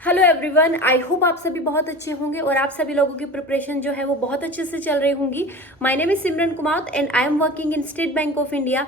Hello everyone, I hope आप सभी बहुत अच्छे होंगे और आप सभी लोगों की प्रिपरेशन जो है वो बहुत अच्छे से चल रही होंगी। My name is Simran Kumar and I am working in state bank of India.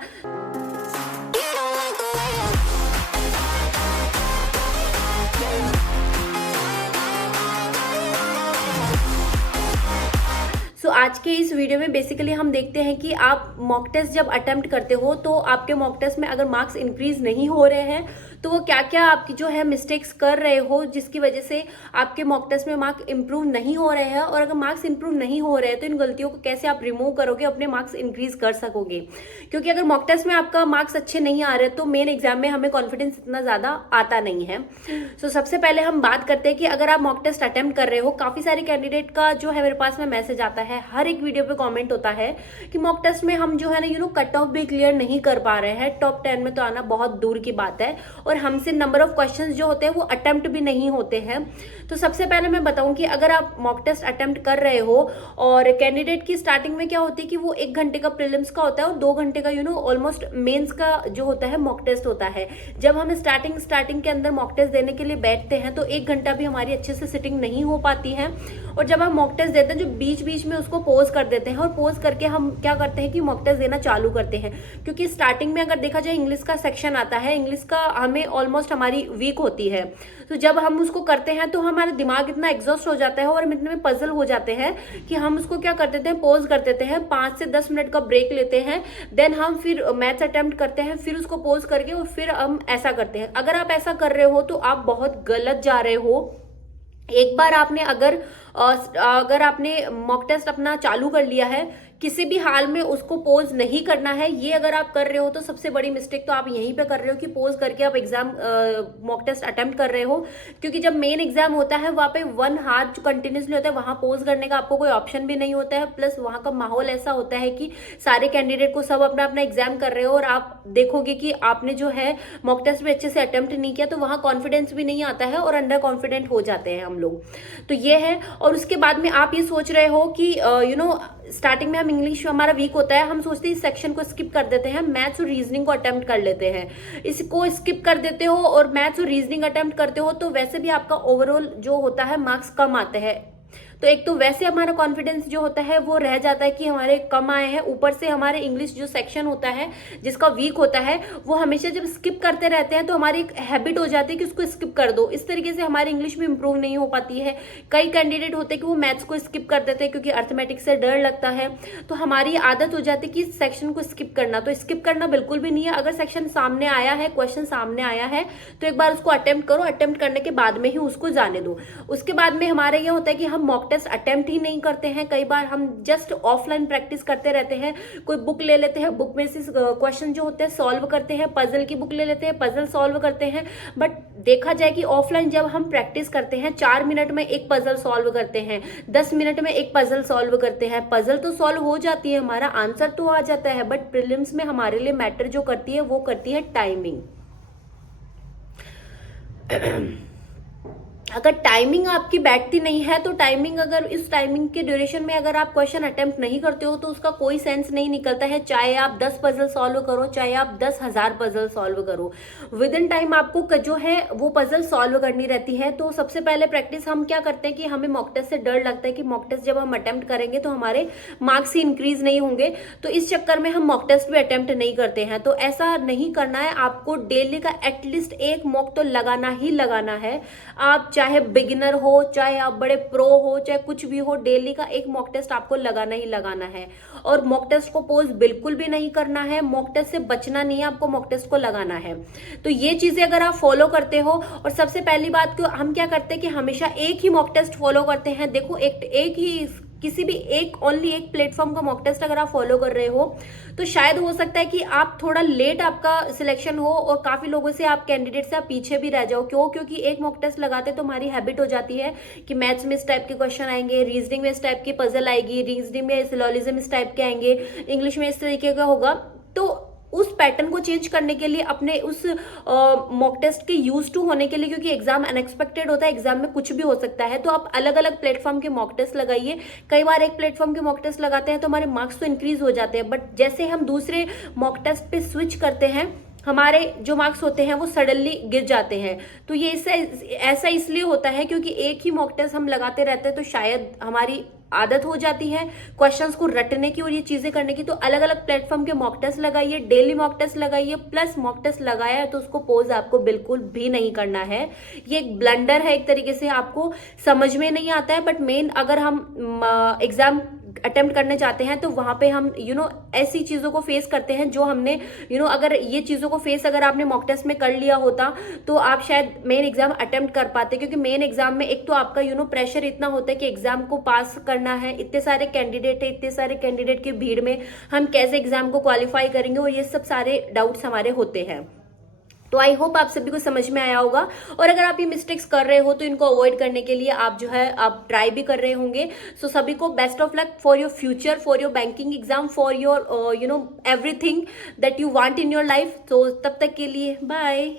आज के इस वीडियो में बेसिकली हम देखते हैं कि आप मॉक टेस्ट जब अटेम्प्ट करते हो तो आपके मॉक टेस्ट में अगर मार्क्स इंक्रीज नहीं हो रहे हैं तो वो क्या क्या आपकी जो है मिस्टेक्स कर रहे हो जिसकी वजह से आपके मॉक टेस्ट में मार्क्स इंप्रूव नहीं हो रहे हैं, और अगर मार्क्स इंप्रूव नहीं हो रहे हैं तो इन गलतियों को कैसे आप रिमूव करोगे, अपने मार्क्स इंक्रीज कर सकोगे। क्योंकि अगर मॉक टेस्ट में आपका मार्क्स अच्छे नहीं आ रहे तो मेन एग्जाम में हमें कॉन्फिडेंस इतना ज्यादा आता नहीं है। सबसे पहले हम बात करते हैं कि अगर आप मॉक टेस्ट अटेम्प्ट कर रहे हो, काफी सारे कैंडिडेट का जो है मेरे पास में मैसेज आता है, हर एक वीडियो पे कमेंट होता है कि मॉक टेस्ट में हम जो है ना कट ऑफ भी क्लियर नहीं कर पा रहे हैं, टॉप 10 में तो आना बहुत दूर की बात है, और हमसे नंबर ऑफ क्वेश्चंस जो होते हैं वो अटेम्प्ट भी नहीं होते हैं। तो सबसे पहले मैं बताऊं कि अगर आप मॉक टेस्ट अटेम्प्ट कर रहे हो और कैंडिडेट की स्टार्टिंग में क्या होती है कि वो 1 घंटे का प्रीलिम्स का होता है और 2 घंटे का ऑलमोस्ट मेंस का जो होता है मॉक टेस्ट होता है। जब हम स्टार्टिंग के अंदर मॉक टेस्ट देने के लिए बैठते हैं तो 1 घंटा भी हमारी अच्छे से सिटिंग नहीं हो पाती है, और जब हम मॉक टेस्ट देते हैं जो बीच बीच में उसको पोज कर देते हैं और पोज करके हम क्या करते हैं कि मॉक टेस्ट देना चालू करते हैं। क्योंकि स्टार्टिंग में अगर देखा जाए इंग्लिश का सेक्शन आता है, इंग्लिश का हमें ऑलमोस्ट हमारी वीक होती है, तो जब हम उसको करते हैं तो हमारा दिमाग इतना एग्जॉस्ट हो जाता है और हम इतने पजल हो जाते हैं कि हम उसको क्या कर देते हैं, पोज कर देते हैं, 5 से 10 मिनट का ब्रेक लेते हैं, देन हम फिर मैथ्स अटेम्प्ट करते हैं, फिर उसको पोज करके और फिर हम ऐसा करते हैं। अगर आप ऐसा कर रहे हो तो आप बहुत गलत जा रहे हो। एक बार आपने अगर आपने मॉक टेस्ट अपना चालू कर लिया है, किसी भी हाल में उसको पोज नहीं करना है। ये अगर आप कर रहे हो तो सबसे बड़ी मिस्टेक तो आप यहीं पे कर रहे हो कि पोज करके आप एग्जाम मॉक टेस्ट अटेम्प्ट कर रहे हो। क्योंकि जब मेन एग्जाम होता है वहां पे 1 हार जो कंटिन्यूसली होता है, वहां पोज करने का आपको कोई ऑप्शन भी नहीं होता है। प्लस वहां का माहौल ऐसा होता है कि सारे कैंडिडेट को सब अपना अपना एग्जाम कर रहे हो और आप देखोगे कि आपने जो है मॉक टेस्ट में अच्छे से अटेम्प्ट नहीं किया, तो वहां कॉन्फिडेंस भी नहीं आता है और अंडर कॉन्फिडेंट हो जाते हैं हम लोग। तो ये है। और उसके बाद में आप ये सोच रहे हो कि स्टार्टिंग में हम इंग्लिश हमारा वीक होता है, हम सोचते हैं इस सेक्शन को स्किप कर देते हैं, मैथ्स और रीजनिंग को अटेम्प्ट कर लेते हैं। इसको स्किप कर देते हो और मैथ्स और रीजनिंग अटेम्प्ट करते हो तो वैसे भी आपका ओवरऑल जो होता है मार्क्स कम आते हैं। तो एक तो वैसे हमारा कॉन्फिडेंस जो होता है वो रह जाता है कि हमारे कम आए हैं, ऊपर से हमारे इंग्लिश जो सेक्शन होता है जिसका वीक होता है वो हमेशा जब स्किप करते रहते हैं तो हमारी एक हैबिट हो जाती है कि उसको स्किप कर दो। इस तरीके से हमारी इंग्लिश भी इंप्रूव नहीं हो पाती है। कई कैंडिडेट होते हैं कि वो मैथ्स को स्किप कर देते हैं क्योंकि अर्थमेटिक्स से डर लगता है, तो हमारी आदत हो जाती है कि इस सेक्शन को स्किप करना। तो स्किप करना बिल्कुल भी नहीं है। अगर सेक्शन सामने आया है, क्वेश्चन सामने आया है, तो एक बार उसको अटेम्प्ट करो, अटेम्प्ट करने के बाद में ही उसको जाने दो। उसके बाद में हमारे ये होता है कि हम मॉक टेस्ट अटेम्प्ट ही नहीं करते हैं। कई बार हम जस्ट ऑफलाइन प्रैक्टिस करते रहते हैं, कोई बुक ले लेते हैं, बुक में से क्वेश्चन जो होते हैं सॉल्व करते हैं, पजल की बुक ले लेते हैं, पजल सॉल्व करते हैं। बट देखा जाए कि ऑफलाइन जब हम प्रैक्टिस करते हैं 4 मिनट में एक पजल सॉल्व करते हैं, 10 मिनट में एक पजल सॉल्व करते हैं, पजल तो सॉल्व हो जाती है, हमारा आंसर तो आ जाता है, बट प्रीलिम्स में हमारे लिए मैटर जो करती है वो करती है टाइमिंग। अगर टाइमिंग आपकी बैठती नहीं है तो टाइमिंग, अगर इस टाइमिंग के ड्यूरेशन में अगर आप क्वेश्चन अटेम्प्ट नहीं करते हो तो उसका कोई सेंस नहीं निकलता है। चाहे आप 10 पजल सॉल्व करो, चाहे आप 10,000 पजल सॉल्व करो, विद इन टाइम आपको जो है वो पजल सॉल्व करनी रहती है। तो सबसे पहले प्रैक्टिस हम क्या करते हैं कि हमें मॉक टेस्ट से डर लगता है कि मॉक टेस्ट जब हम अटेम्प्ट करेंगे तो हमारे मार्क्स ही इंक्रीज नहीं होंगे, तो इस चक्कर में हम मॉक टेस्ट भी अटेम्प्ट नहीं करते हैं। तो ऐसा नहीं करना है, आपको डेली का एटलीस्ट एक मॉक तो लगाना ही लगाना है। आप चाहे बिगिनर हो, चाहे आप बड़े प्रो हो, चाहे कुछ भी हो, डेली का एक मॉक टेस्ट आपको लगाना ही लगाना है। और मॉक टेस्ट को पोज बिल्कुल भी नहीं करना है, मॉक टेस्ट से बचना नहीं है, आपको मॉक टेस्ट को लगाना है। तो ये चीजें अगर आप फॉलो करते हो, और सबसे पहली बात को हम क्या करते हैं कि हमेशा एक ही मॉक टेस्ट फॉलो करते हैं। देखो एक ही किसी भी ओनली एक प्लेटफॉर्म का मॉक टेस्ट अगर आप फॉलो कर रहे हो तो शायद हो सकता है कि आप थोड़ा लेट आपका सिलेक्शन हो और काफी लोगों से आप कैंडिडेट से आप पीछे भी रह जाओ। क्यों? क्योंकि एक मॉक टेस्ट लगाते तो हमारी हैबिट हो जाती है कि मैथ्स में इस टाइप के क्वेश्चन आएंगे, रीजनिंग में इस टाइप की पजल आएगी, रीजनिंग में सिलोजिज्म इस टाइप के आएंगे, इंग्लिश में इस तरीके का होगा। तो उस पैटर्न को चेंज करने के लिए, अपने उस मॉक टेस्ट के यूज टू होने के लिए, क्योंकि एग्जाम अनएक्सपेक्टेड होता है, एग्जाम में कुछ भी हो सकता है, तो आप अलग अलग प्लेटफॉर्म के मॉक टेस्ट लगाइए। कई बार एक प्लेटफॉर्म के मॉक टेस्ट लगाते हैं तो हमारे मार्क्स तो इंक्रीज हो जाते हैं, बट जैसे हम दूसरे मॉक टेस्ट पे स्विच करते हैं हमारे जो मार्क्स होते हैं वो सडनली गिर जाते हैं। तो ये ऐसा इसलिए होता है क्योंकि एक ही मॉक टेस्ट हम लगाते रहते हैं, तो शायद हमारी आदत हो जाती है क्वेश्चंस को रटने की और ये चीजें करने की। तो अलग अलग प्लेटफॉर्म के मॉक टेस्ट लगाइए, डेली मॉक टेस्ट लगाइए, प्लस मॉक टेस्ट लगाया है तो उसको पोज आपको बिल्कुल भी नहीं करना है। ये एक ब्लंडर है एक तरीके से, आपको समझ में नहीं आता है, बट मेन अगर हम एग्जाम अटेम्प्ट करने जाते हैं तो वहां पे हम ऐसी चीजों को फेस करते हैं जो हमने अगर ये चीजों को फेस अगर आपने मॉक टेस्ट में कर लिया होता तो आप शायद मेन एग्जाम अटेम्प्ट कर पाते। क्योंकि मेन एग्जाम में एक तो आपका प्रेशर इतना होता है कि एग्जाम को पास करना है, इतने सारे कैंडिडेट है, इतने सारे कैंडिडेट की भीड़ में हम कैसे एग्जाम को क्वालिफाई करेंगे, और ये सब सारे डाउट्स हमारे होते हैं। तो आई होप आप सभी को समझ में आया होगा। और अगर आप ये मिस्टेक्स कर रहे हो तो इनको अवॉइड करने के लिए आप जो है आप ट्राई भी कर रहे होंगे। सो सभी को best of luck for your future, for your banking exam, for your everything that you want in your life. तो तब तक के लिए बाय।